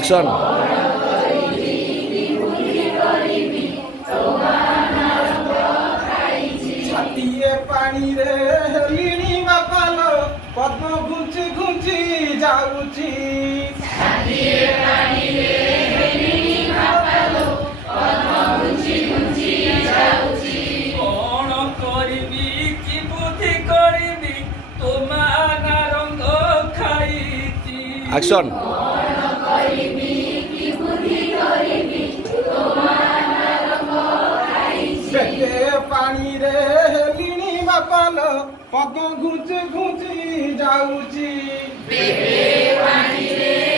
action छातीए पानी रे हेलिनी बापालो पद्म घुंची घुंची जाऊची छातीए पानी रे हेलिनी बापालो पद्म घुंची घुंची जाऊची कौन करिबी कि बुद्धि करिबी तोमाना रंग खाइची एक्शन पानी रे हेलिनी बापालो पद्म घुंची घुंची जाऊची पानी रे